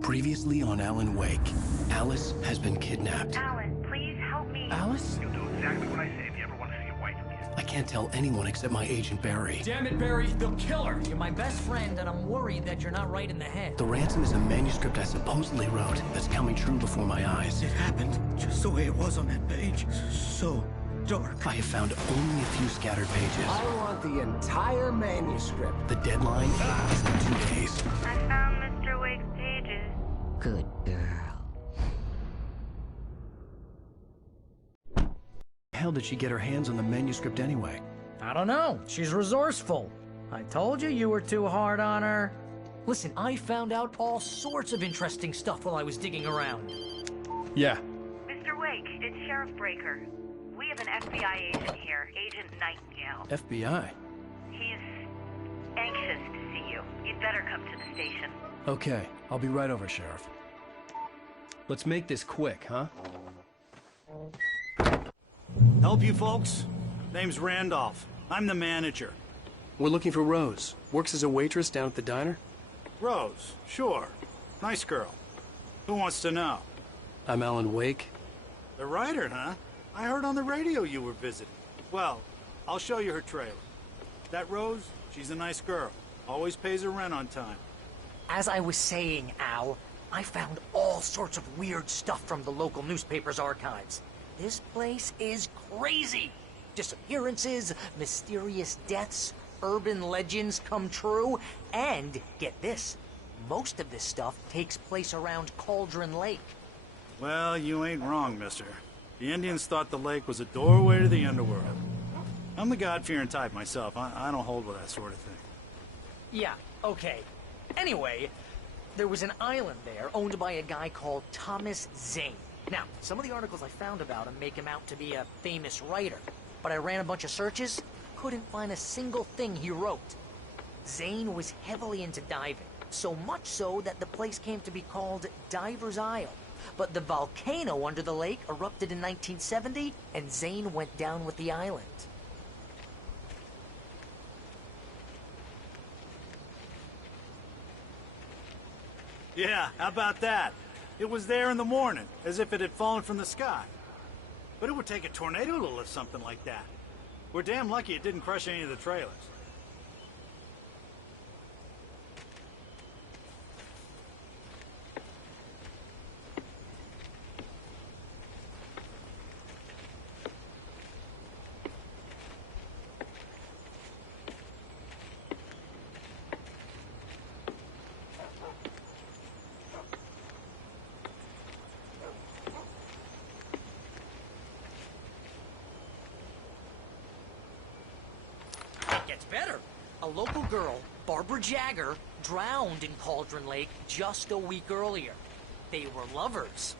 Previously on Alan Wake, Alice has been kidnapped. Alan, please help me. Alice? You'll do exactly what I say if you ever want to see your wife again. I can't tell anyone except my agent Barry. Damn it, Barry, they'll kill her! You're my best friend, and I'm worried that you're not right in the head. The ransom is a manuscript I supposedly wrote that's coming true before my eyes. It happened just the way it was on that page. So dark. I have found only a few scattered pages. I want the entire manuscript. The deadline is in 2 days. I found Mr. Wake's pages. Good girl. How did she get her hands on the manuscript anyway? I don't know. She's resourceful. I told you you were too hard on her. Listen, I found out all sorts of interesting stuff while I was digging around. Yeah. Mr. Wake, it's Sheriff Breaker. We have an FBI agent here, Agent Nightingale. FBI? He's anxious to see you. You'd better come to the station. Okay, I'll be right over, Sheriff. Let's make this quick, huh? Help you folks? Name's Randolph. I'm the manager. We're looking for Rose. Works as a waitress down at the diner. Rose, sure. Nice girl. Who wants to know? I'm Alan Wake. The writer, huh? I heard on the radio you were visiting. Well, I'll show you her trailer. That Rose, she's a nice girl. Always pays her rent on time. As I was saying, Al, I found all sorts of weird stuff from the local newspaper's archives. This place is crazy. Disappearances, mysterious deaths, urban legends come true, and get this, most of this stuff takes place around Cauldron Lake. Well, you ain't wrong, mister. The Indians thought the lake was a doorway to the underworld. I'm the God-fearing type myself. I don't hold with that sort of thing. Yeah, okay. Anyway, there was an island there owned by a guy called Thomas Zane. Now, some of the articles I found about him make him out to be a famous writer, but I ran a bunch of searches, couldn't find a single thing he wrote. Zane was heavily into diving, so much so that the place came to be called Diver's Isle. But the volcano under the lake erupted in 1970, and Zane went down with the island. Yeah, how about that? It was there in the morning, as if it had fallen from the sky. But it would take a tornado to lift something like that. We're damn lucky it didn't crush any of the trailers. Gets better. A local girl, Barbara Jagger, drowned in Cauldron Lake just a week earlier. They were lovers.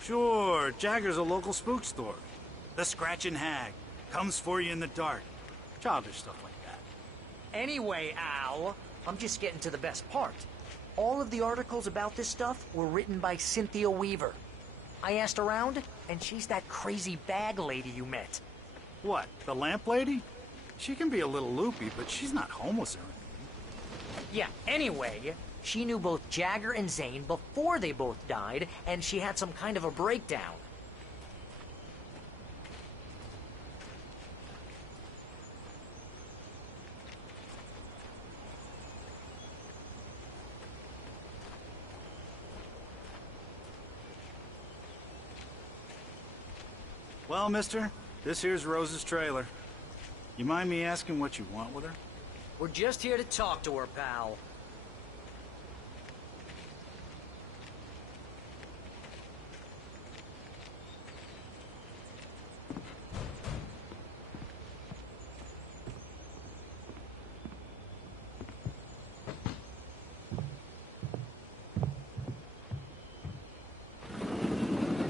Sure, Jagger's a local spook store. The Scratching Hag. Comes for you in the dark. Childish stuff like that. Anyway, Al, I'm just getting to the best part. All of the articles about this stuff were written by Cynthia Weaver. I asked around, and she's that crazy bag lady you met. What, the lamp lady? She can be a little loopy, but she's not homeless or anything. Yeah, anyway, she knew both Jagger and Zane before they both died, and she had some kind of a breakdown. Well, mister, this here's Rose's trailer. You mind me asking what you want with her? We're just here to talk to her, pal.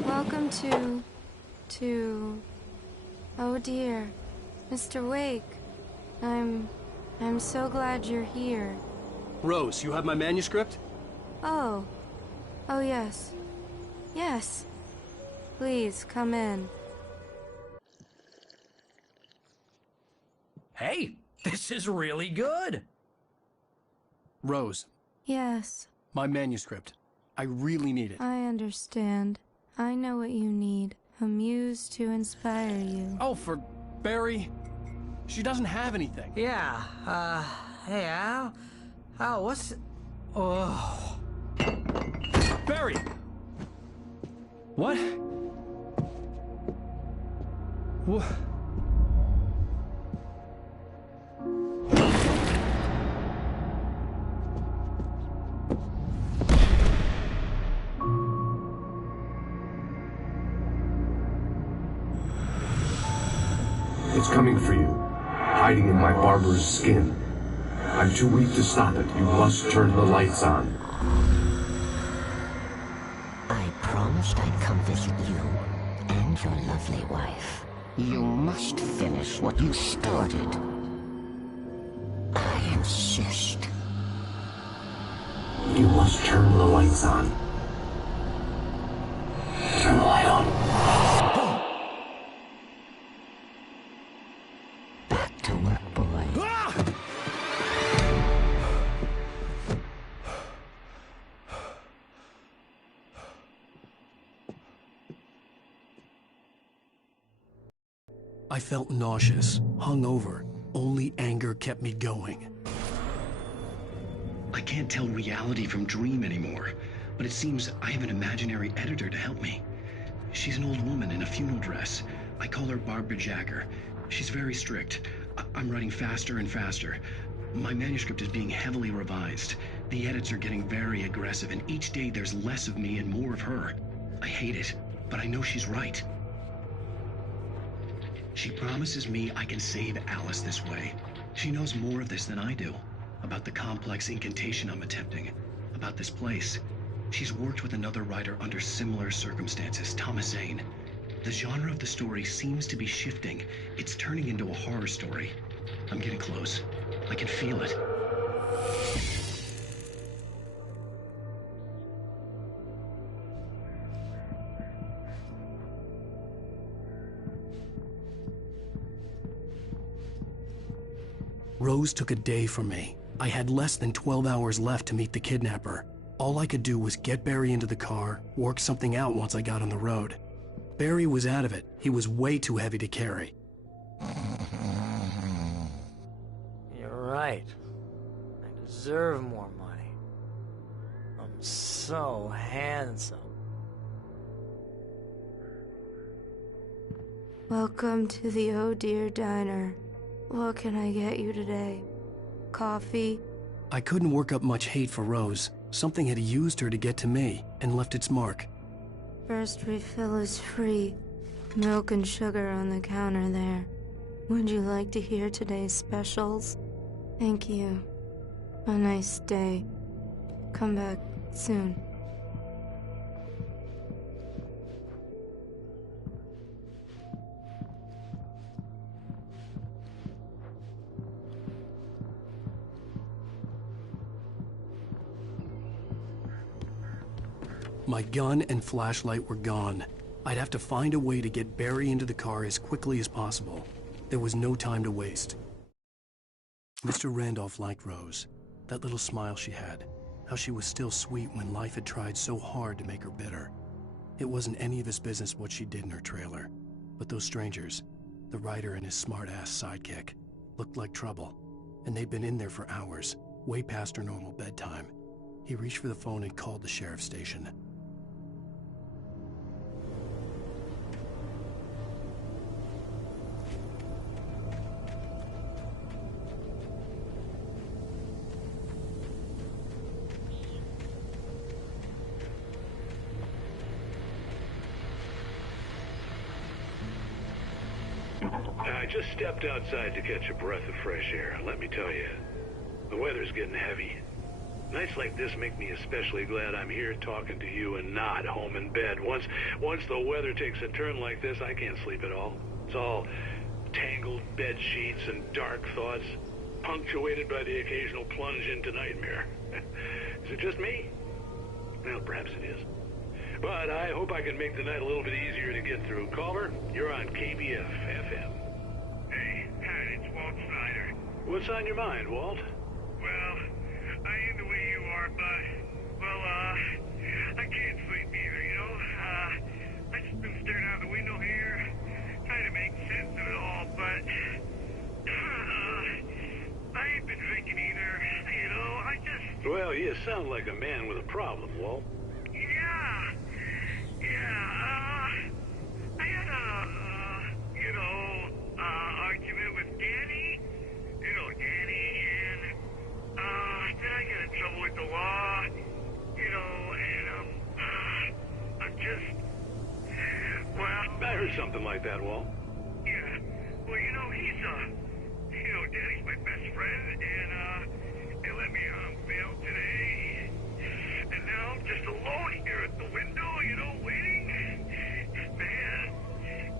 Welcome to... Oh dear, Mr. Wake. I'm so glad you're here. Rose, you have my manuscript? Oh. Oh, yes. Yes. Please, come in. Hey, this is really good. Rose, Yes, my manuscript. I really need it. I understand. I know what you need. A muse to inspire you. Oh, for Barry? She doesn't have anything. Yeah, hey, Al, what's... Oh... Barry! What? What? It's coming for you, hiding in my barber's skin. I'm too weak to stop it. You must turn the lights on. I promised I'd come visit you and your lovely wife. You must finish what you started. I insist. You must turn the lights on. Turn the light on. Back to work, boy. I felt nauseous, hungover. Only anger kept me going. I can't tell reality from dream anymore, but it seems I have an imaginary editor to help me. She's an old woman in a funeral dress. I call her Barbara Jagger. She's very strict. I'm writing faster and faster. My manuscript is being heavily revised. The edits are getting very aggressive, and each day there's less of me and more of her. I hate it, but I know she's right. She promises me I can save Alice this way. She knows more of this than I do. About the complex incantation I'm attempting. About this place. She's worked with another writer under similar circumstances, Thomas Zane. The genre of the story seems to be shifting. It's turning into a horror story. I'm getting close. I can feel it. Rose took a day from me. I had less than 12 hours left to meet the kidnapper. All I could do was get Barry into the car, work something out once I got on the road. Barry was out of it. He was way too heavy to carry. You're right. I deserve more money. I'm so handsome. Welcome to the Oh Dear Diner. What can I get you today? Coffee? I couldn't work up much hate for Rose. Something had used her to get to me and left its mark. First refill is free. Milk and sugar on the counter there. Would you like to hear today's specials? Thank you. A nice day. Come back soon. My gun and flashlight were gone. I'd have to find a way to get Barry into the car as quickly as possible. There was no time to waste. Mr. Randolph liked Rose. That little smile she had. How she was still sweet when life had tried so hard to make her bitter. It wasn't any of his business what she did in her trailer. But those strangers, the writer and his smart-ass sidekick, looked like trouble. And they'd been in there for hours, way past her normal bedtime. He reached for the phone and called the sheriff's station. I just stepped outside to catch a breath of fresh air. Let me tell you, the weather's getting heavy. Nights like this make me especially glad I'm here talking to you and not home in bed. Once the weather takes a turn like this, I can't sleep at all. It's all tangled bed sheets and dark thoughts, punctuated by the occasional plunge into nightmare. Is it just me? Well, perhaps it is. But I hope I can make the night a little bit easier to get through. Caller, you're on KBF FM. Hey, Pat, it's Walt Stein. What's on your mind, Walt? Well, I ain't the way you are, but, well, I can't sleep either, you know? I just been staring out the window here, trying to make sense of it all, but, I ain't been drinking either, you know? I just... Well, you sound like a man with a problem, Walt. Yeah, I had a, argument with Danny. You know Danny, and, then I got in trouble with the law, you know, and, I'm just, well... I heard something like that, Walt. Yeah, well, you know, Danny's my best friend, and, they let me on bail today, and now I'm just alone here at the window, you know, waiting, man,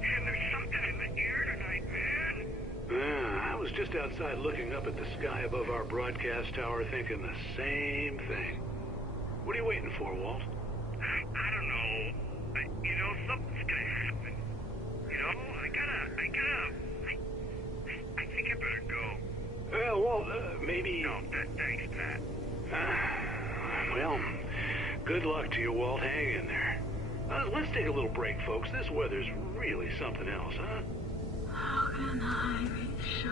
and there's something in the air tonight, man. I was just outside looking up at the sky above our broadcast tower thinking the same thing. What are you waiting for, Walt? I don't know. You know, something's gonna happen. You know, I think I better go. Well, Walt, maybe... No, thanks, Pat. Well, good luck to you, Walt. Hang in there. Let's take a little break, folks. This weather's really something else, huh? How can I be sure?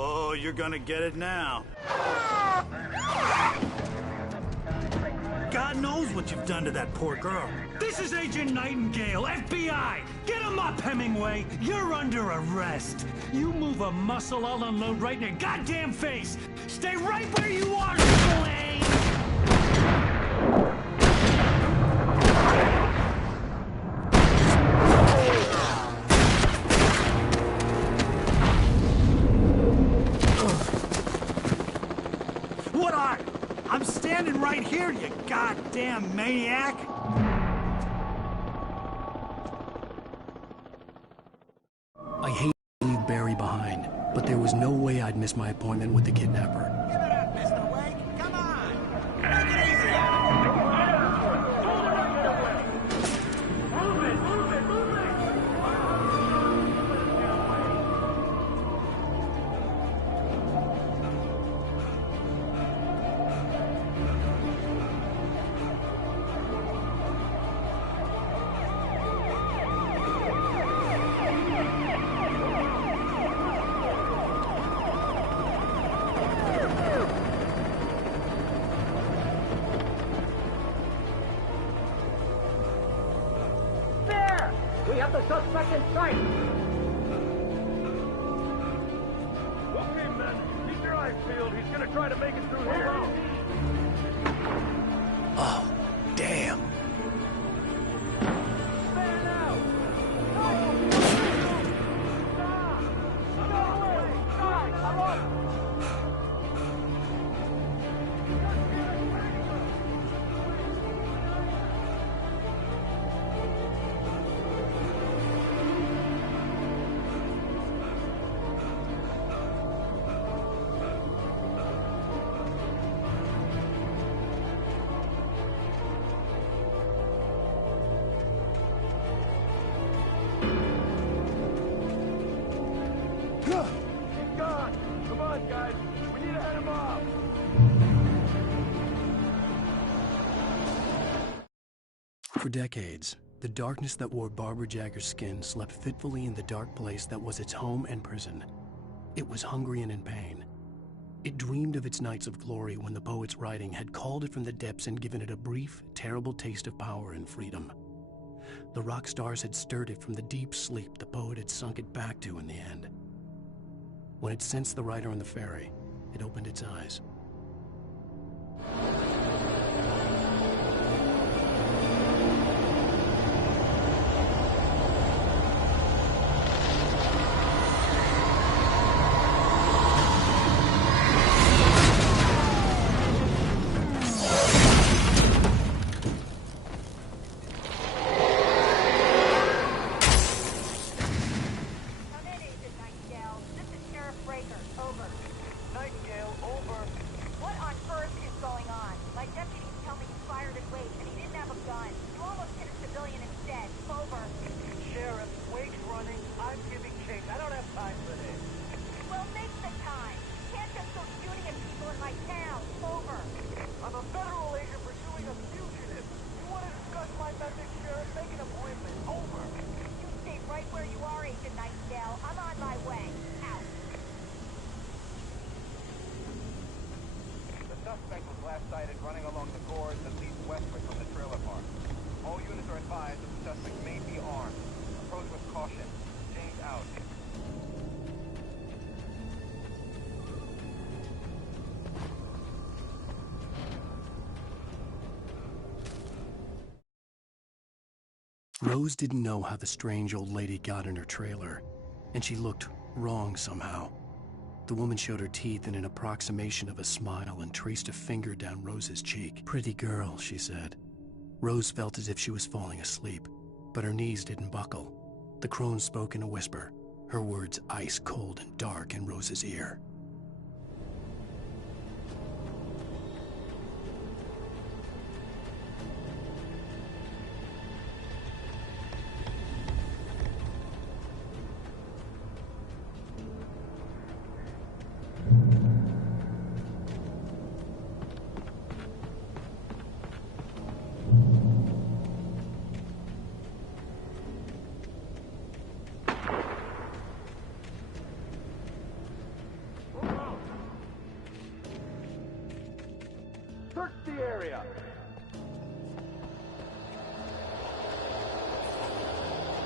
Oh, you're gonna get it now. God knows what you've done to that poor girl. This is Agent Nightingale, FBI! Get him up, Hemingway! You're under arrest! You move a muscle, I'll unload right in your goddamn face! Stay right where you are, Blaine! What are you? I'm standing right here, you goddamn maniac! I hate to leave Barry behind, but there was no way I'd miss my appointment with the kidnapper. Give it up, Mr. Wake! Come on! Take it easy! Move it! Move it! Move it! We have the suspect in sight! Okay, men. Keep your eyes peeled. He's gonna try to make it through here. Oh, damn. Stand out! He's gone! Come on, guys! We need to head him off! For decades, the darkness that wore Barbara Jagger's skin slept fitfully in the dark place that was its home and prison. It was hungry and in pain. It dreamed of its nights of glory when the poet's writing had called it from the depths and given it a brief, terrible taste of power and freedom. The rock stars had stirred it from the deep sleep the poet had sunk it back to in the end. When it sensed the rider on the ferry, it opened its eyes. sighted running along the gorge that leads westward from the trailer park. All units are advised that the suspect may be armed. Approach with caution. James out. Rose didn't know how the strange old lady got in her trailer, and she looked wrong somehow. The woman showed her teeth in an approximation of a smile and traced a finger down Rose's cheek. "Pretty girl," she said. Rose felt as if she was falling asleep, but her knees didn't buckle. The crone spoke in a whisper, her words ice cold and dark in Rose's ear. Search the area!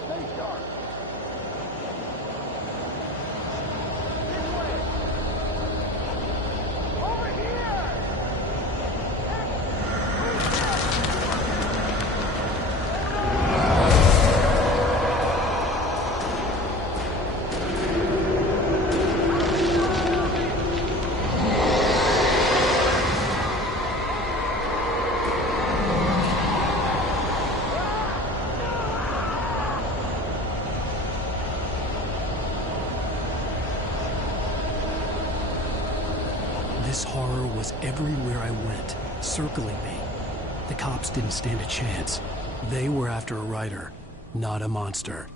Stay sharp! This way! Over here! This horror was everywhere I went, circling me. The cops didn't stand a chance. They were after a writer, not a monster.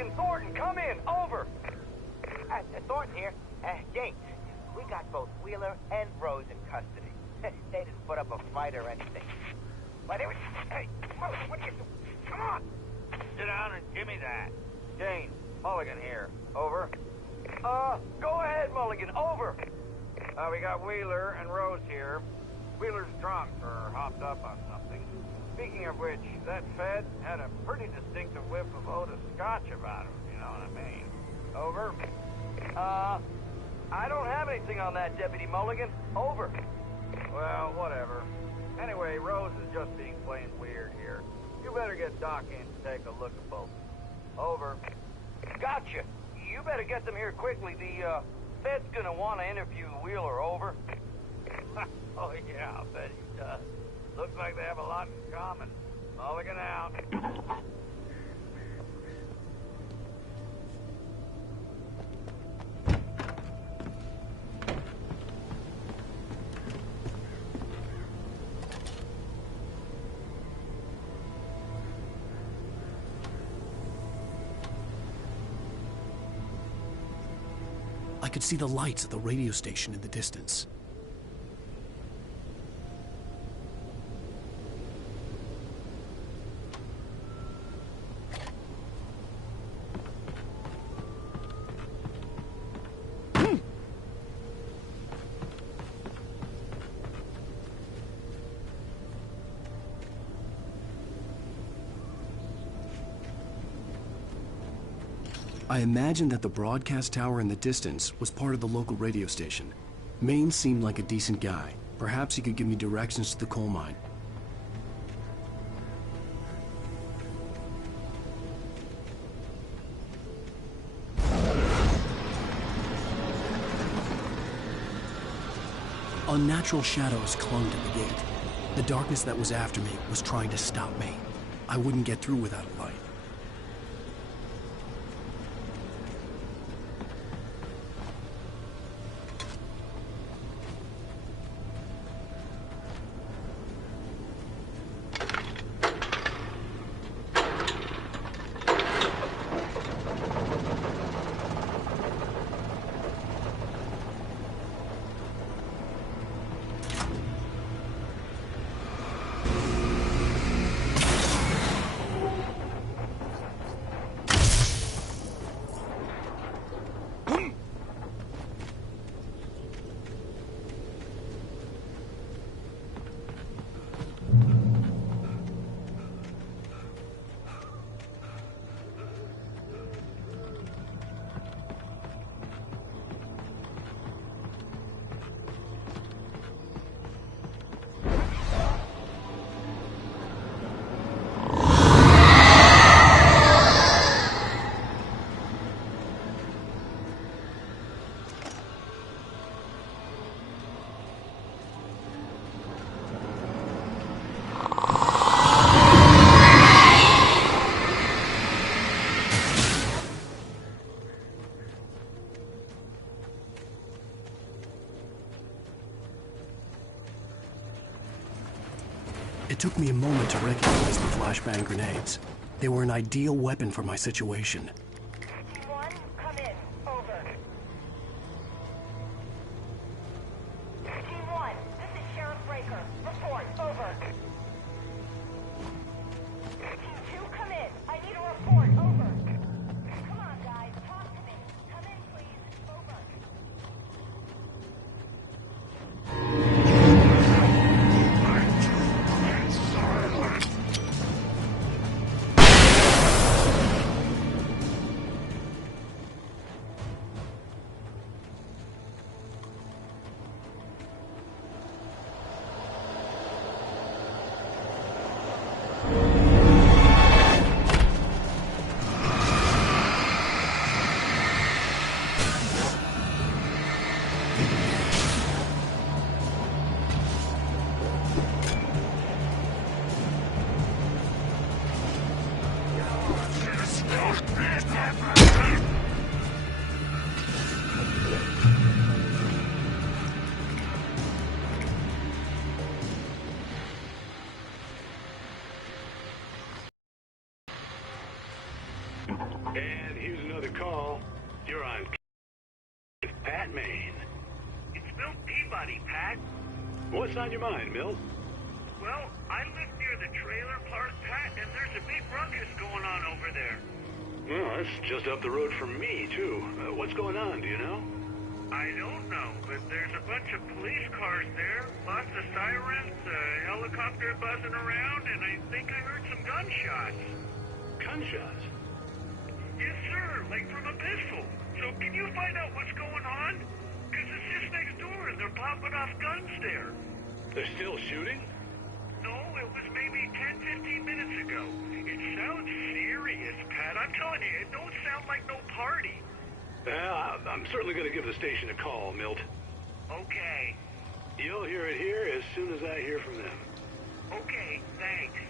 Mulligan, Thornton, come in. Over. Thornton here. James, we got both Wheeler and Rose in custody. They didn't put up a fight or anything. But it was... Hey, Mulligan, what are you doing? Come on. Sit down and give me that. James, Mulligan here. Over. Go ahead, Mulligan. Over. We got Wheeler and Rose here. Wheeler's drunk or hopped up on something. Speaking of which, that Fed had a pretty distinctive whiff of Otis Scotch about him, you know what I mean? Over. I don't have anything on that, Deputy Mulligan. Over. Well, whatever. Anyway, Rose is just being plain weird here. You better get Doc in to take a look at both. Over. Gotcha. You better get them here quickly. The, Fed's gonna want to interview Wheeler. Over. Oh, yeah, I'll bet he does. Looks like they have a lot in common. Mulligan out. I could see the lights of the radio station in the distance. I imagined that the broadcast tower in the distance was part of the local radio station. Maine seemed like a decent guy. Perhaps he could give me directions to the coal mine. Unnatural shadows clung to the gate. The darkness that was after me was trying to stop me. I wouldn't get through without a light. It took me a moment to recognize the flashbang grenades. They were an ideal weapon for my situation. T1, come in. Over. T1, this is Sheriff Breaker. Report. Over. T2, come in. I need a report. Over. Come on, guys. Talk to me. Come in, please. Over. And here's another call. You're on Pat, Maine. It's Milt Peabody, Pat. What's on your mind, Milt? Well, I live near the trailer park, Pat, and there's a big ruckus going on over there. Well, that's just up the road from me, too. What's going on, do you know? I don't know, but there's a bunch of police cars there, lots of sirens, a helicopter buzzing around, and I think I heard some gunshots. Gunshots? Yes, sir, like from a pistol. So can you find out what's going on? Because it's just next door and they're popping off guns there. They're still shooting? No, it was maybe 10, 15 minutes ago. It sounds serious, Pat. I'm telling you, it don't sound like no party. Well, I'm certainly going to give the station a call, Milt. Okay. You'll hear it here as soon as I hear from them. Okay, thanks.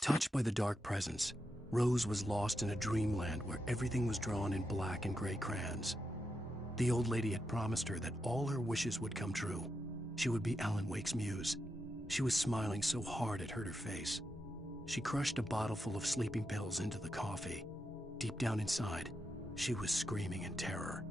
Touched by the dark presence, Rose was lost in a dreamland where everything was drawn in black and gray crayons. The old lady had promised her that all her wishes would come true. She would be Alan Wake's muse. She was smiling so hard it hurt her face. She crushed a bottle full of sleeping pills into the coffee. Deep down inside, she was screaming in terror.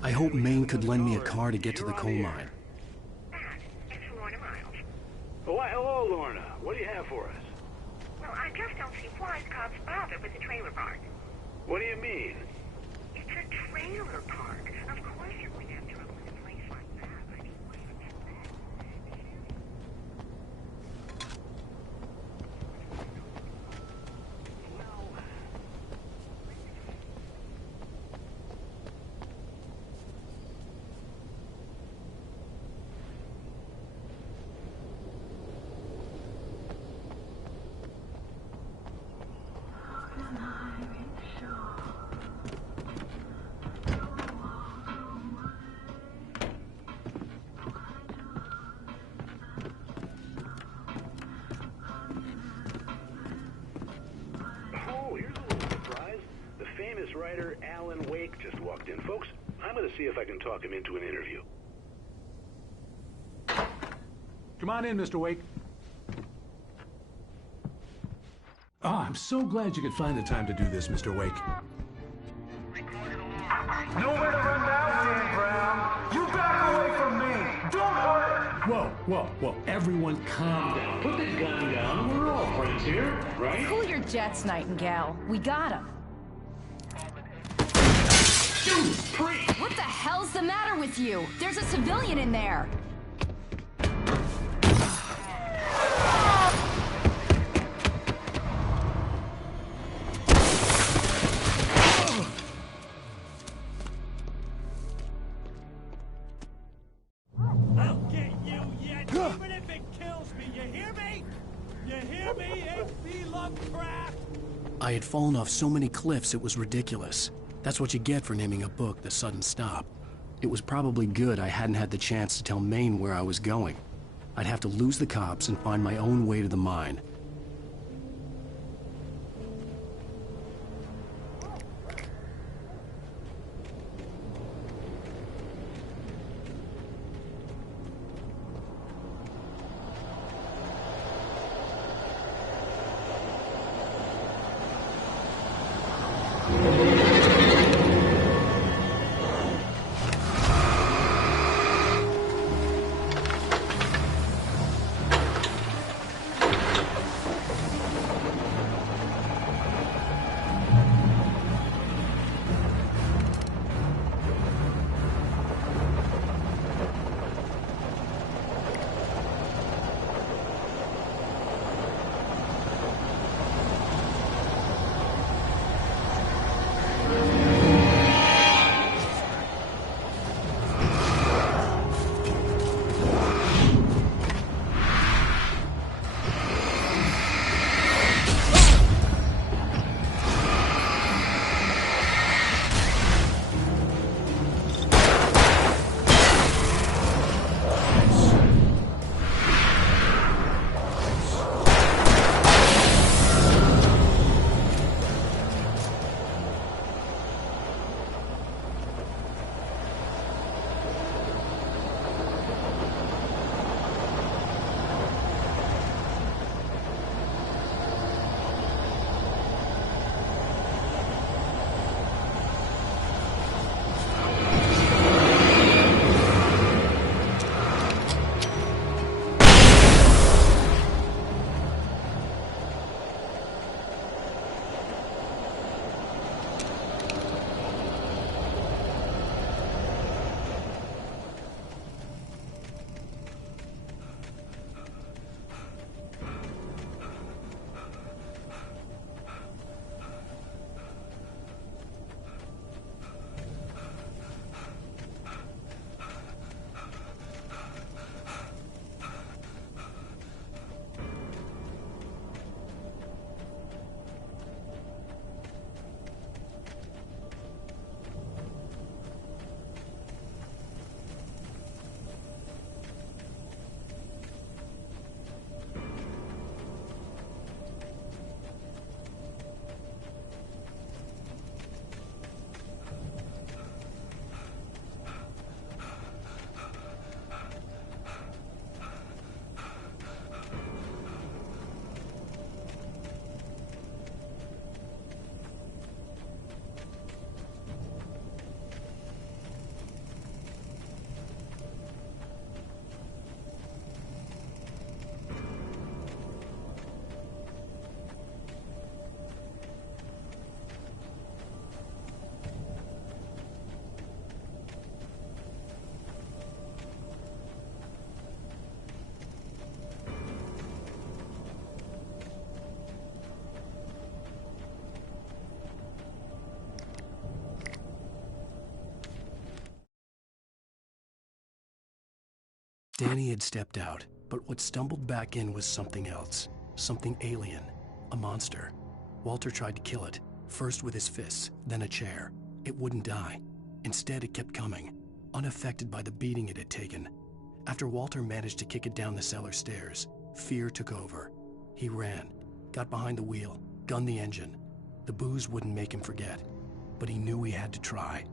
I hope Maine could lend me a car to get to the coal mine. It's Lorna Miles. Oh, why, hello, Lorna. What do you have for us? Well, I just don't see why the cops bother with the trailer park. What do you mean? It's a trailer park. Of course you're going after him in a place like that. I mean, where did you get that? Oh, here's a little surprise. The famous writer Alan Wake just walked in. Folks, I'm going to see if I can talk him into an interview. Come on in, Mr. Wake. Oh, I'm so glad you could find the time to do this, Mr. Wake. Nowhere to run now, Dan Brown. You back away from me. Don't hurt. Whoa. Everyone calm down. Put the gun down. We're all friends here, right? Cool your jets, Nightingale. We got him. Dude, freak! What the hell's the matter with you? There's a civilian in there. I'll get you yet, even if it kills me. You hear me? You hear me, H.P. Lovecraft? I had fallen off so many cliffs it was ridiculous. That's what you get for naming a book The Sudden Stop. It was probably good I hadn't had the chance to tell Maine where I was going. I'd have to lose the cops and find my own way to the mine. Danny had stepped out, but what stumbled back in was something else. Something alien. A monster. Walter tried to kill it, first with his fists, then a chair. It wouldn't die. Instead, it kept coming, unaffected by the beating it had taken. After Walter managed to kick it down the cellar stairs, fear took over. He ran, got behind the wheel, gunned the engine. The booze wouldn't make him forget, but he knew he had to try.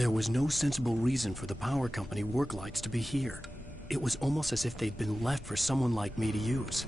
There was no sensible reason for the power company work lights to be here. It was almost as if they'd been left for someone like me to use.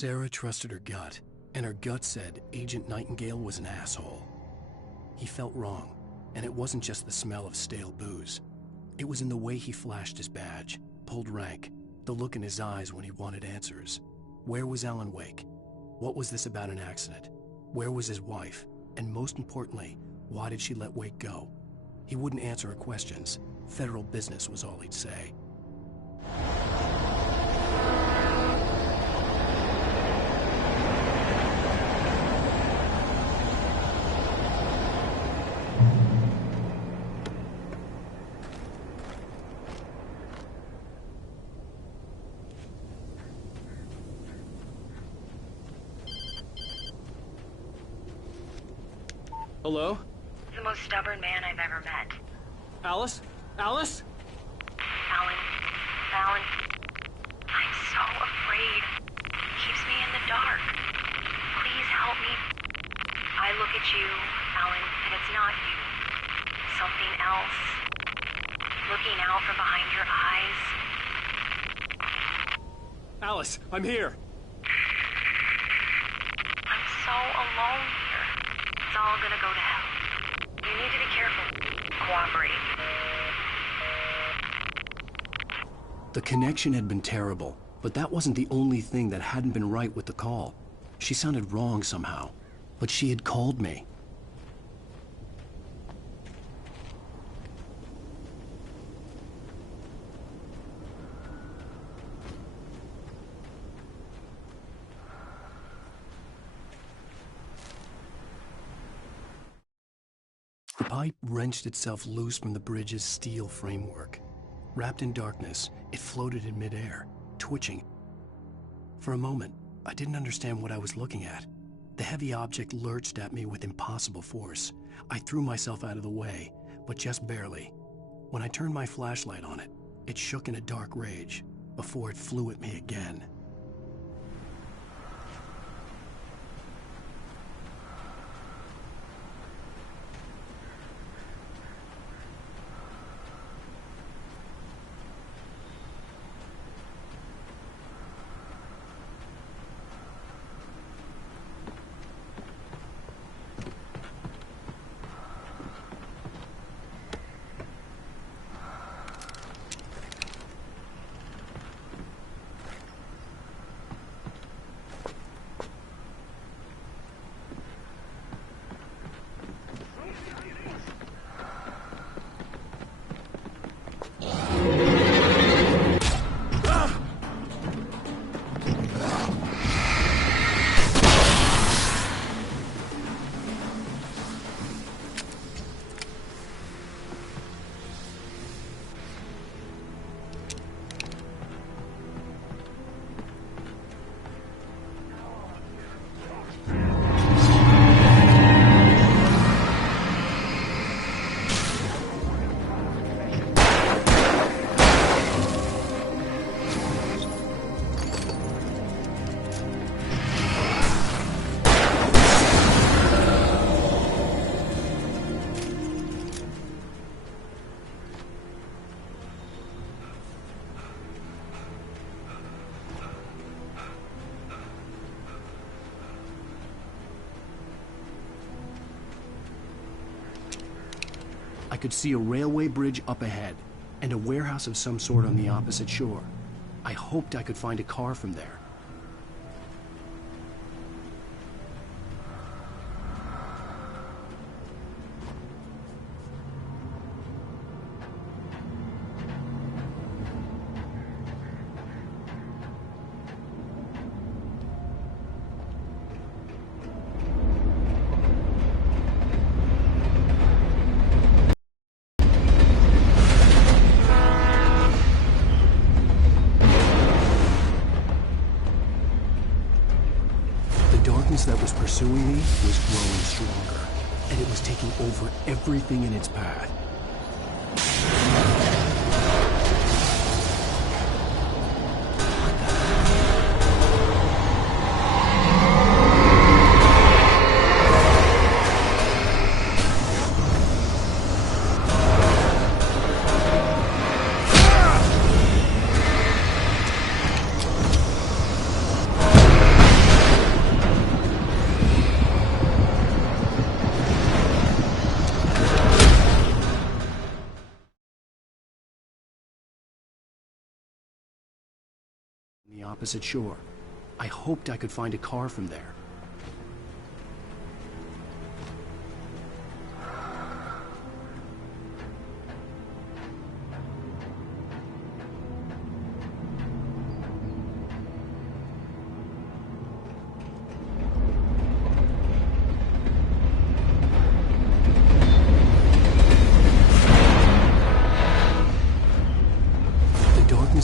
Sarah trusted her gut, and her gut said Agent Nightingale was an asshole. He felt wrong, and it wasn't just the smell of stale booze. It was in the way he flashed his badge, pulled rank, the look in his eyes when he wanted answers. Where was Alan Wake? What was this about an accident? Where was his wife? And most importantly, why did she let Wake go? He wouldn't answer her questions. Federal business was all he'd say. Hello? The most stubborn man I've ever met. Alice? Alice? Alan, I'm so afraid. He keeps me in the dark. Please help me. I look at you, Alan, and it's not you. Something else. Looking out from behind your eyes. Alice, I'm here. I'm so alone here. It's all gonna go to hell. You need to be careful. Cooperate. The connection had been terrible, but that wasn't the only thing that hadn't been right with the call. She sounded wrong somehow, but she had called me. The pipe wrenched itself loose from the bridge's steel framework. Wrapped in darkness, it floated in midair, twitching. For a moment, I didn't understand what I was looking at. The heavy object lurched at me with impossible force. I threw myself out of the way, but just barely. When I turned my flashlight on it, it shook in a dark rage before it flew at me again. I could see a railway bridge up ahead, and a warehouse of some sort on the opposite shore. I hoped I could find a car from there. That was pursuing me was growing stronger, and it was taking over everything in its path. opposite shore. I hoped I could find a car from there.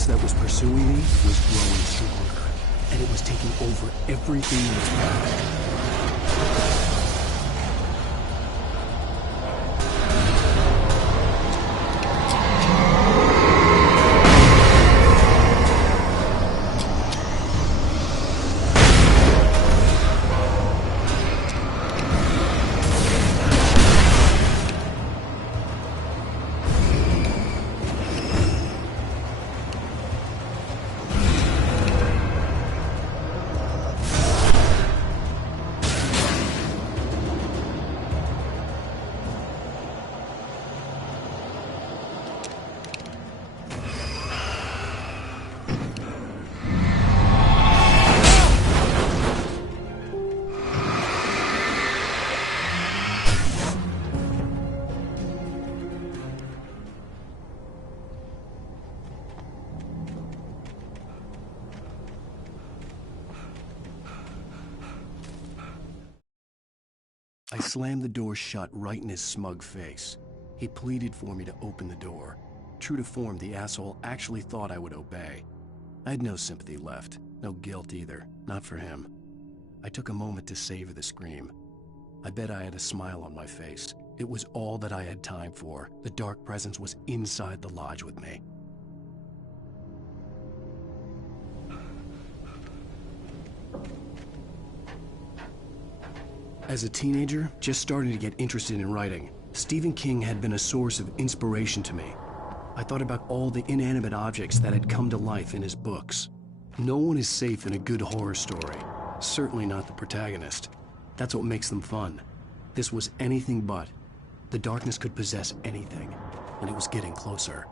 That was pursuing me was growing stronger, and it was taking over everything in its path. I slammed the door shut right in his smug face. He pleaded for me to open the door. True to form, the asshole actually thought I would obey. I had no sympathy left, no guilt either, not for him. I took a moment to savor the scream. I bet I had a smile on my face. It was all that I had time for. The dark presence was inside the lodge with me. As a teenager, just starting to get interested in writing, Stephen King had been a source of inspiration to me. I thought about all the inanimate objects that had come to life in his books. No one is safe in a good horror story, certainly not the protagonist. That's what makes them fun. This was anything but. The darkness could possess anything, and it was getting closer.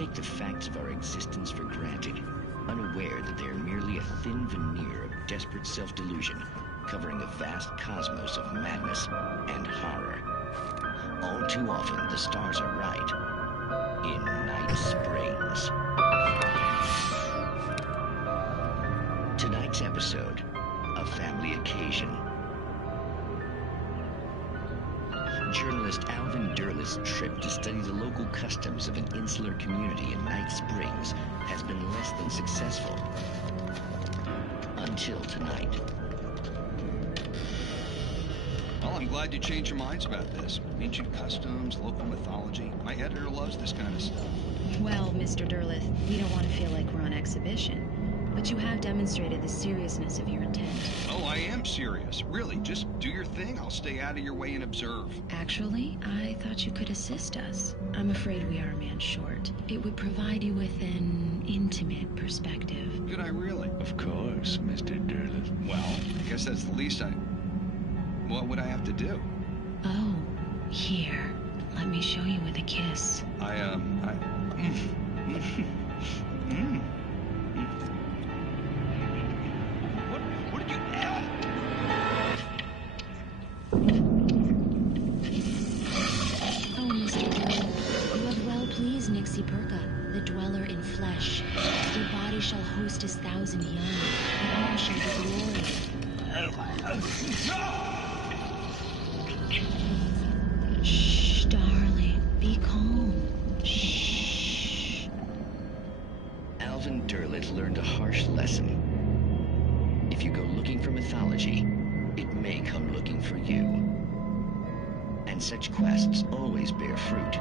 take the facts of our existence for granted, unaware that they are merely a thin veneer of desperate self-delusion, covering a vast cosmos of madness and horror. All too often, the stars are right. In Night Springs. Tonight's episode, A Family Occasion. Journalist Alvin Derleth's trip to study the local customs of an insular community in Night Springs has been less than successful. Until tonight. Well, I'm glad you changed your minds about this. Ancient customs, local mythology. My editor loves this kind of stuff. Well, Mr. Derleth, we don't want to feel like we're on exhibition. But you have demonstrated the seriousness of your intent. Oh, I am serious. Really, just do your thing. I'll stay out of your way and observe. Actually, I thought you could assist us. I'm afraid we are a man short. It would provide you with an intimate perspective. Did I really? Of course, Mr. Derleth. Well, I guess that's the least I... What would I have to do? Oh, here. Let me show you with a kiss. Perka, the dweller in flesh. Your body shall host his 1,000 young, and all shall be glory. Shh, darling, be calm. Shh. Alvin Derleth learned a harsh lesson. If you go looking for mythology, it may come looking for you. And such quests always bear fruit.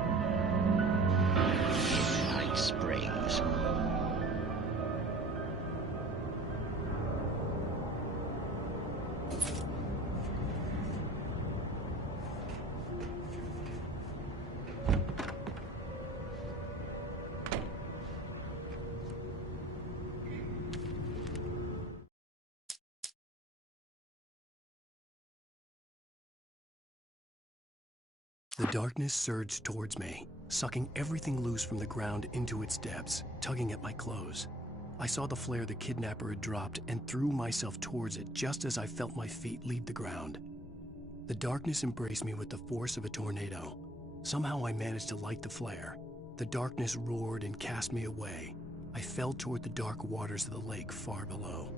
Night Springs. The darkness surged towards me, sucking everything loose from the ground into its depths, tugging at my clothes. I saw the flare the kidnapper had dropped and threw myself towards it just as I felt my feet leave the ground. The darkness embraced me with the force of a tornado. Somehow I managed to light the flare. The darkness roared and cast me away. I fell toward the dark waters of the lake far below.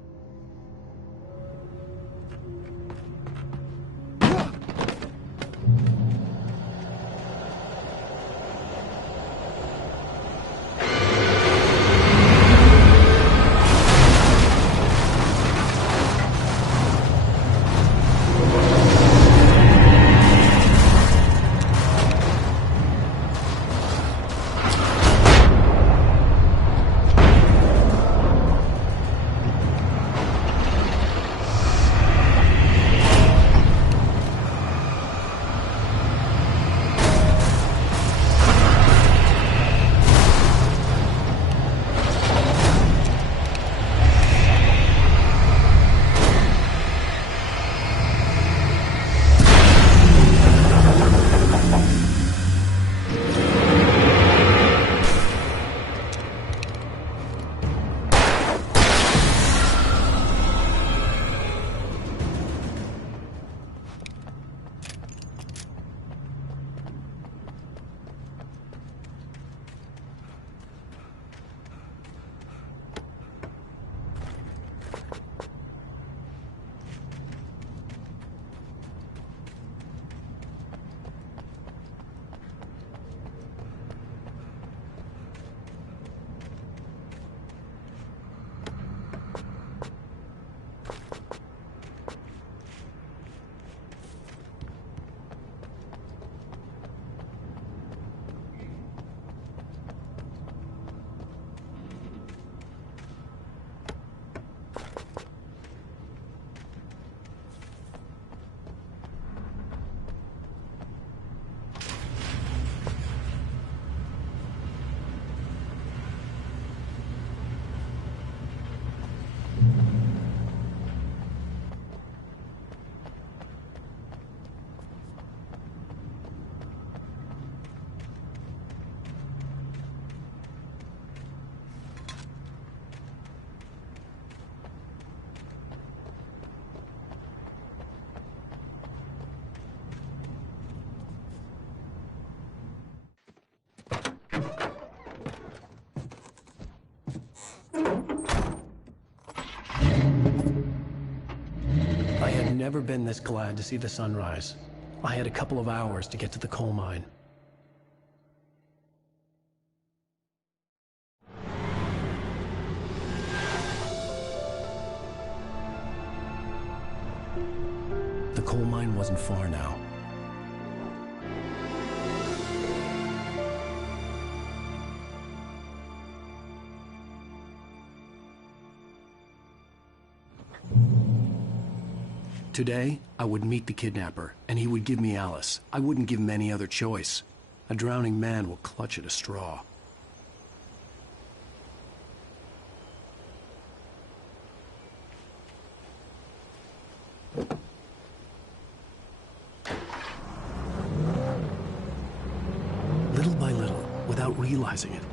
never been this glad to see the sunrise. I had a couple of hours to get to the coal mine. The coal mine wasn't far now. Today, I would meet the kidnapper, and he would give me Alice. I wouldn't give him any other choice. A drowning man will clutch at a straw. Little by little, without realizing it,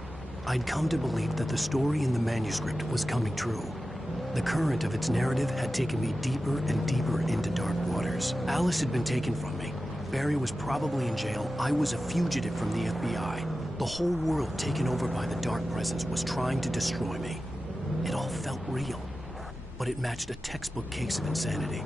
I'd come to believe that the story in the manuscript was coming true. The current of its narrative had taken me deeper and deeper into dark waters. Alice had been taken from me. Barry was probably in jail. I was a fugitive from the FBI. The whole world taken over by the Dark Presence was trying to destroy me. It all felt real, but it matched a textbook case of insanity.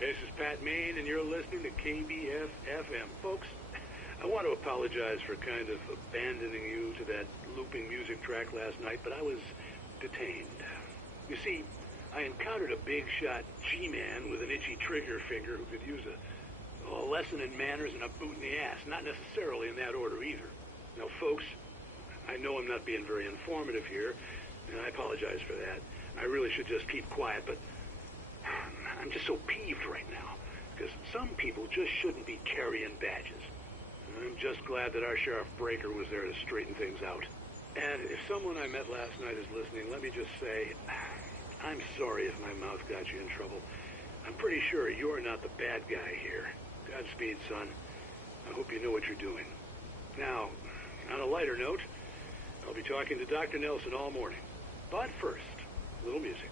This is Pat Maine, and you're listening to KBF-FM. Folks, I want to apologize for kind of abandoning you to that looping music track last night, but I was detained. You see, I encountered a big-shot G-man with an itchy trigger finger who could use a lesson in manners and a boot in the ass. Not necessarily in that order, either. Now, folks, I know I'm not being very informative here, and I apologize for that. I really should just keep quiet, but I'm just so peeved right now, because some people just shouldn't be carrying badges. I'm just glad that our Sheriff Breaker was there to straighten things out. And if someone I met last night is listening, let me just say, I'm sorry if my mouth got you in trouble. I'm pretty sure you're not the bad guy here. Godspeed, son. I hope you know what you're doing. Now, on a lighter note, I'll be talking to Dr. Nelson all morning. But first, a little music.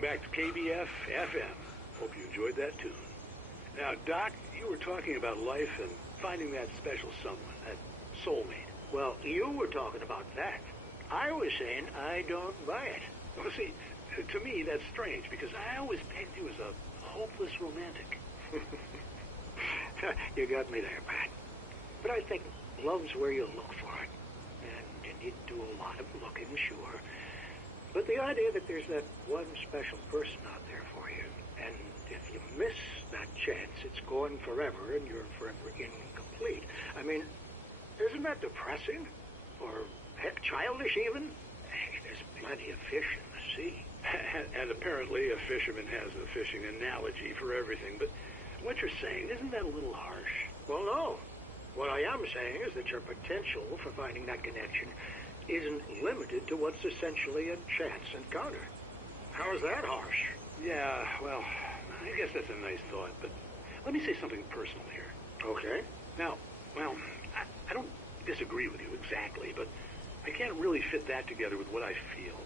Welcome back to KBF FM. Hope you enjoyed that tune. Now, Doc, you were talking about life and finding that special someone, that soulmate. Well, you were talking about that. I was saying I don't buy it. Well, see, to me, that's strange, because I always pegged you as a hopeless romantic. You got me there, Pat. But I think love's where you look for it. And you need to do a lot of looking, sure. But the idea that there's that one special person out there for you, and if you miss that chance, it's gone forever, and you're forever incomplete. I mean, isn't that depressing? Or, heck, childish even? Hey, there's plenty of fish in the sea. And apparently a fisherman has a fishing analogy for everything, but what you're saying, isn't that a little harsh? Well, no. What I am saying is that your potential for finding that connection isn't limited to what's essentially a chance encounter. How is that harsh? Yeah, well, I guess that's a nice thought, but let me say something personal here. Okay. Now, well, I don't disagree with you exactly, but I can't really fit that together with what I feel,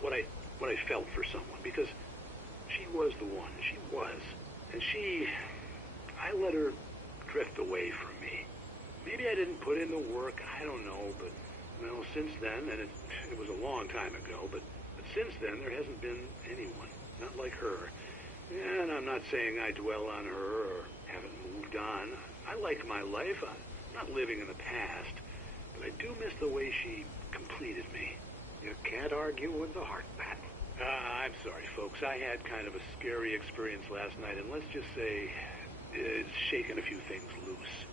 what I felt for someone, because she was the one. She was. And I let her drift away from me. Maybe I didn't put in the work, I don't know, but, well, since then, and it was a long time ago, but since then, there hasn't been anyone, not like her. And I'm not saying I dwell on her or haven't moved on. I like my life. I'm not living in the past, but I do miss the way she completed me. You can't argue with the heart, Pat. I'm sorry, folks. I had kind of a scary experience last night, and let's just say it's shaken a few things loose.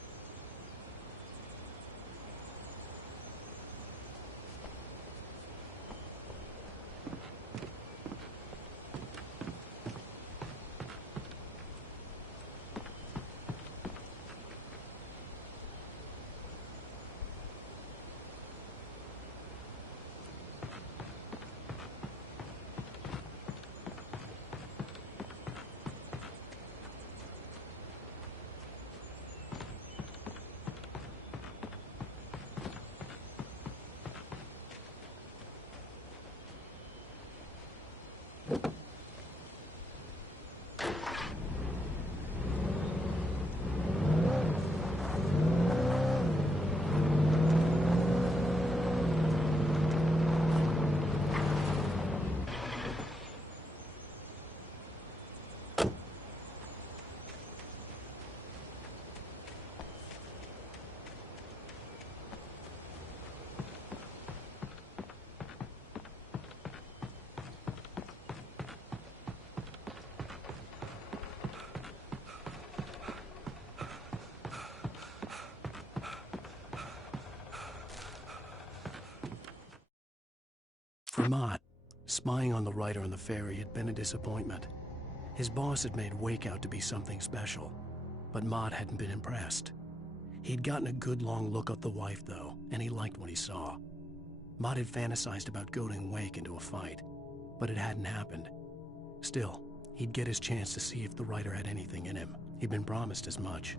For Mott, spying on the writer on the ferry had been a disappointment. His boss had made Wake out to be something special, but Mott hadn't been impressed. He'd gotten a good long look at the wife, though, and he liked what he saw. Mott had fantasized about goading Wake into a fight, but it hadn't happened. Still, he'd get his chance to see if the writer had anything in him. He'd been promised as much.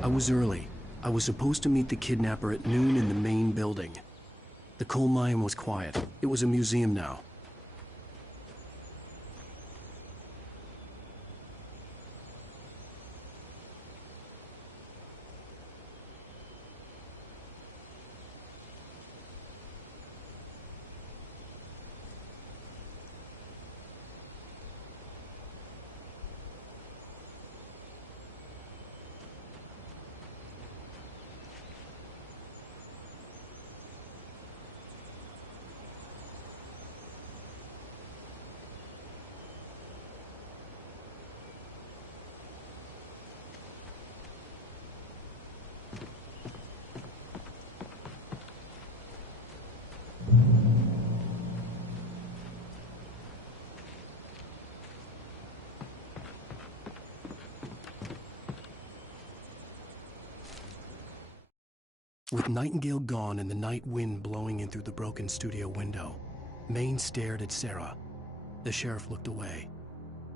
I was early. I was supposed to meet the kidnapper at noon in the main building. The coal mine was quiet. It was a museum now. With Nightingale gone and the night wind blowing in through the broken studio window, Maine stared at Sarah. The sheriff looked away.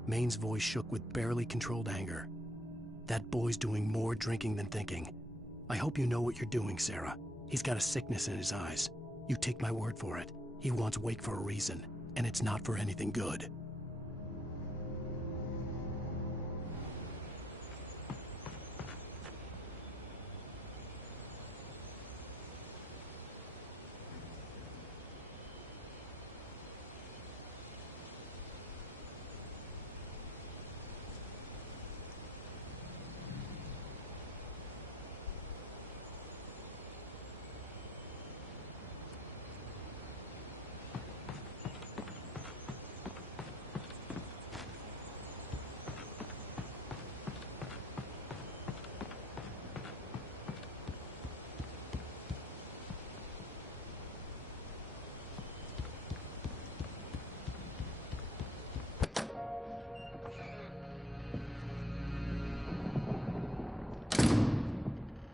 Maine's voice shook with barely controlled anger. That boy's doing more drinking than thinking. I hope you know what you're doing, Sarah. He's got a sickness in his eyes. You take my word for it. He wants Wake for a reason, and it's not for anything good.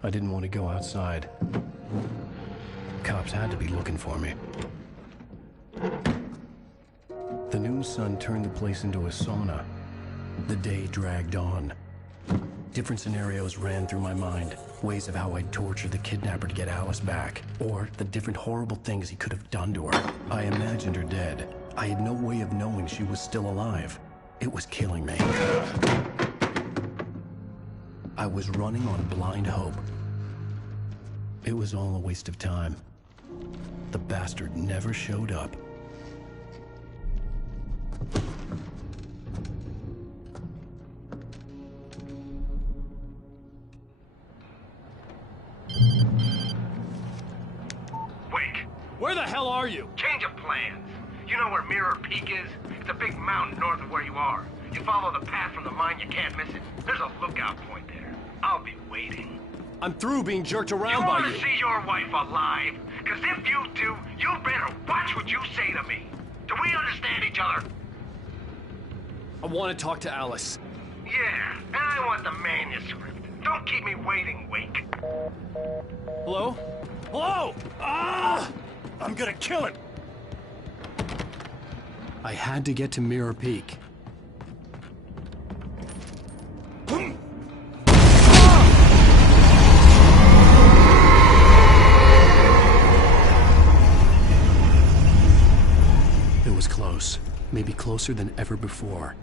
I didn't want to go outside. Cops had to be looking for me. The noon sun turned the place into a sauna. The day dragged on. Different scenarios ran through my mind. Ways of how I'd torture the kidnapper to get Alice back. Or the different horrible things he could have done to her. I imagined her dead. I had no way of knowing she was still alive. It was killing me. I was running on blind hope. It was all a waste of time. The bastard never showed up. Wake! Where the hell are you? Change of plans. You know where Mirror Peak is? It's a big mountain north of where you are. You follow the path from the mine, you can't miss it. There's a lookout point there. I'll be waiting. I'm through being jerked around You by want you. to see your wife alive? Because if you do, you better watch what you say to me. Do we understand each other? I want to talk to Alice. Yeah, and I want the manuscript. Don't keep me waiting, Wake. Hello? Hello! Ah! I'm gonna kill him! I had to get to Mirror Peak. It was close. Maybe closer than ever before.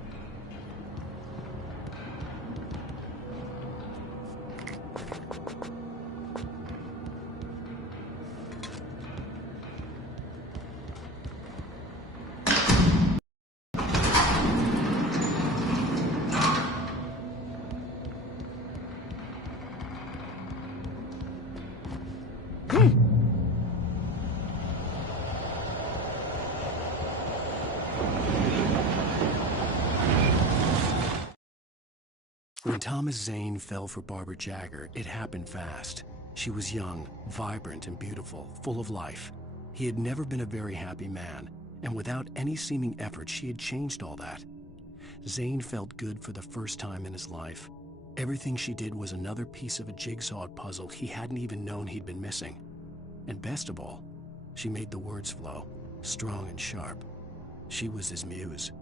When Thomas Zane fell for Barbara Jagger, it happened fast. She was young, vibrant, and beautiful, full of life. He had never been a very happy man, and without any seeming effort, she had changed all that. Zane felt good for the first time in his life. Everything she did was another piece of a jigsaw puzzle he hadn't even known he'd been missing. And best of all, she made the words flow, strong and sharp. She was his muse.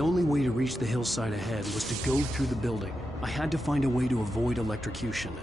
The only way to reach the hillside ahead was to go through the building. I had to find a way to avoid electrocution.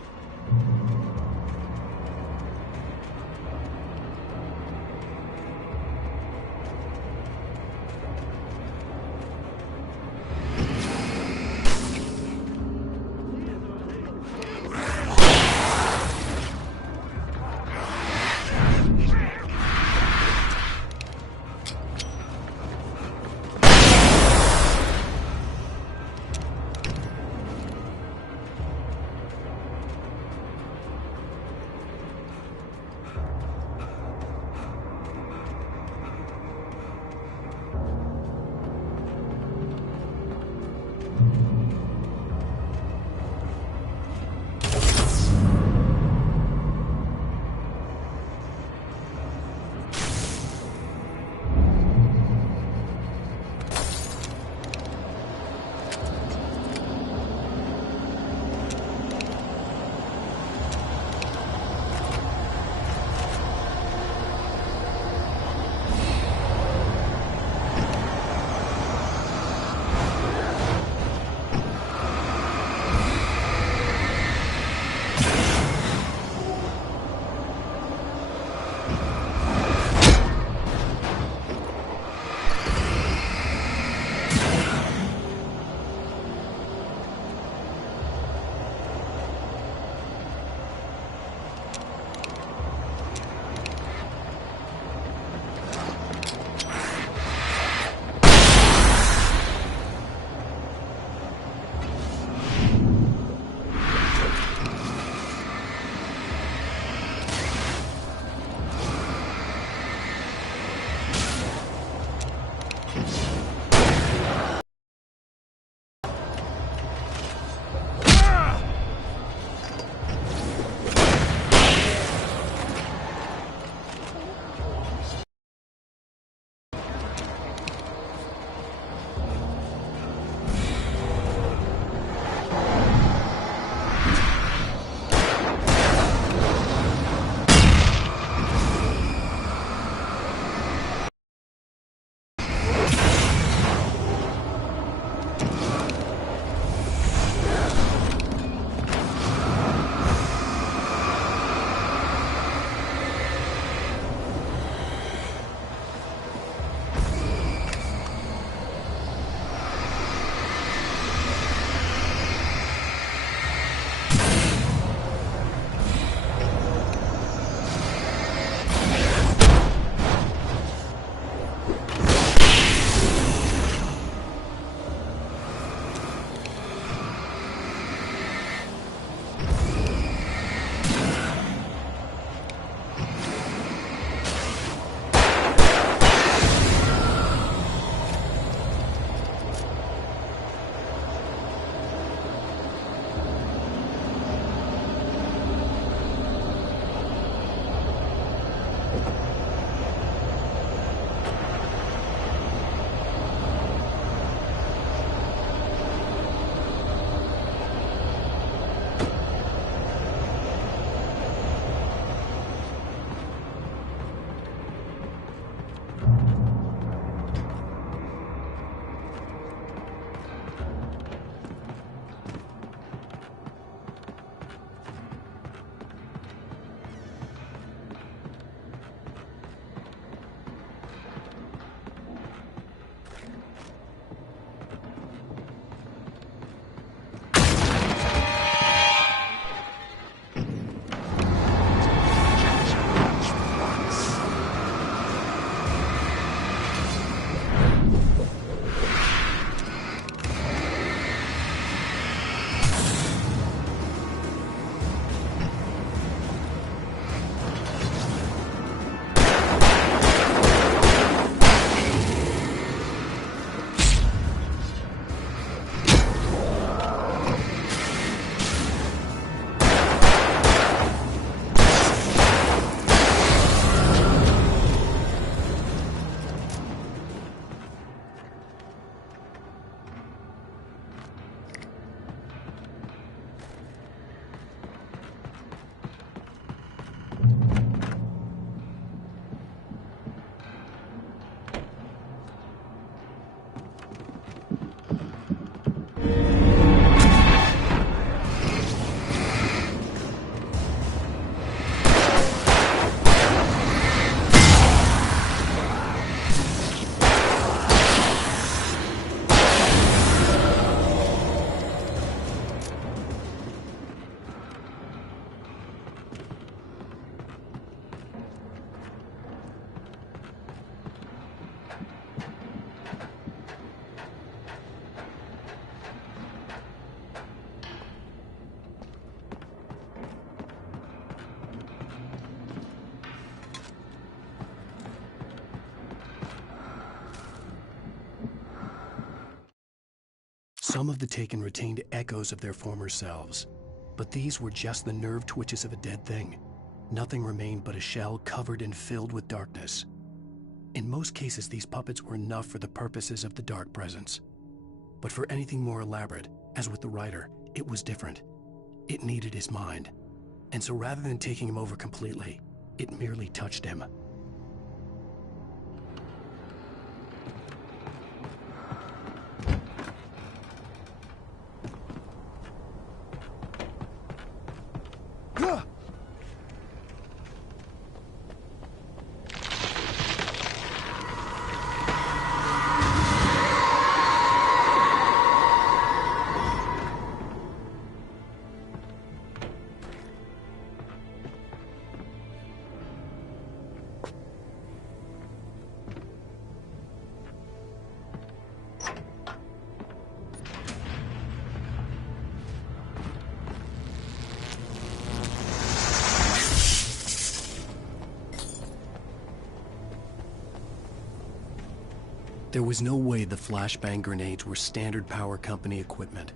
Some of the Taken retained echoes of their former selves, but these were just the nerve twitches of a dead thing. Nothing remained but a shell covered and filled with darkness. In most cases, these puppets were enough for the purposes of the Dark Presence. But for anything more elaborate, as with the writer, it was different. It needed his mind. And so rather than taking him over completely, it merely touched him. There was no way the flashbang grenades were standard power company equipment.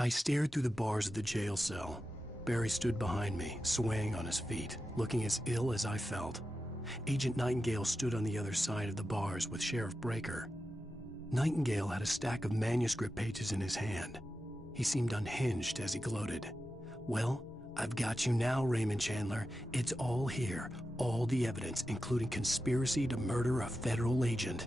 I stared through the bars of the jail cell. Barry stood behind me, swaying on his feet, looking as ill as I felt. Agent Nightingale stood on the other side of the bars with Sheriff Breaker. Nightingale had a stack of manuscript pages in his hand. He seemed unhinged as he gloated. "Well, I've got you now, Raymond Chandler. It's all here. All the evidence, including conspiracy to murder a federal agent."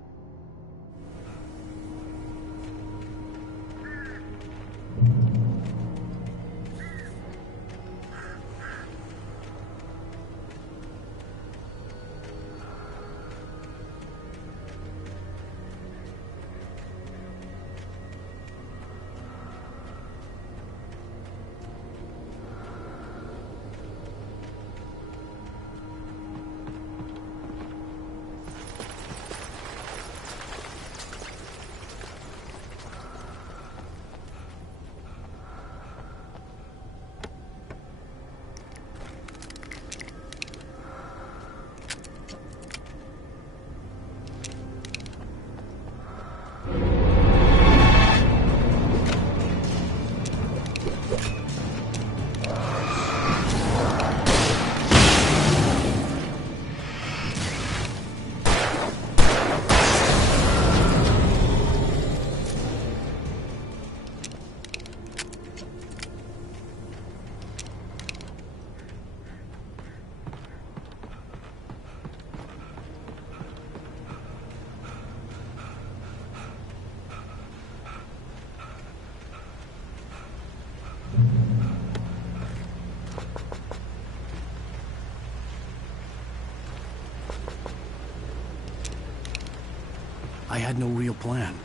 I had no real plan.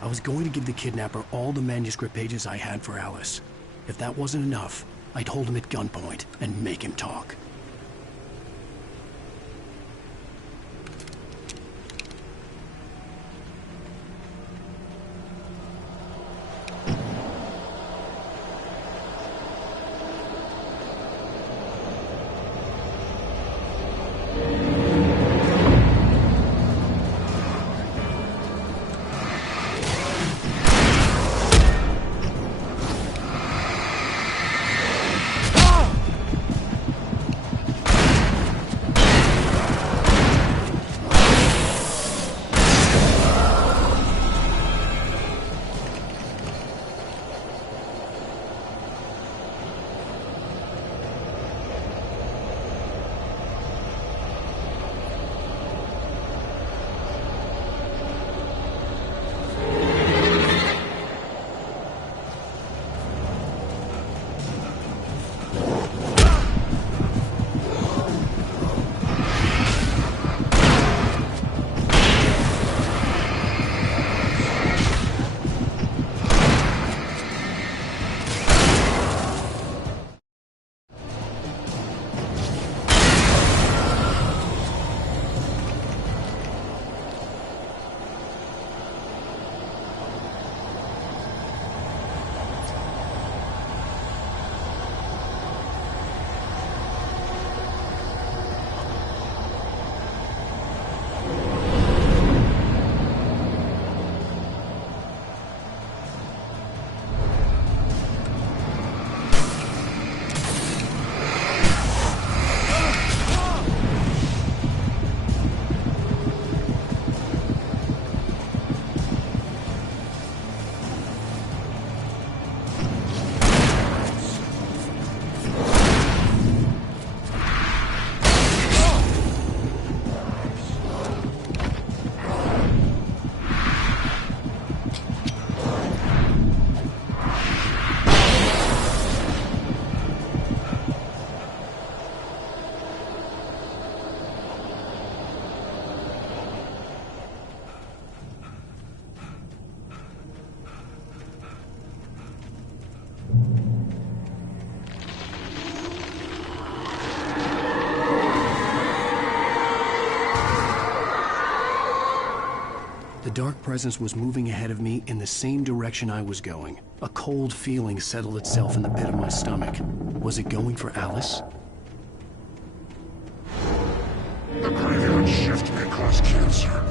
I was going to give the kidnapper all the manuscript pages I had for Alice. If that wasn't enough, I'd hold him at gunpoint and make him talk. The dark presence was moving ahead of me in the same direction I was going. A cold feeling settled itself in the pit of my stomach. Was it going for Alice? The graveyard shift may cause cancer.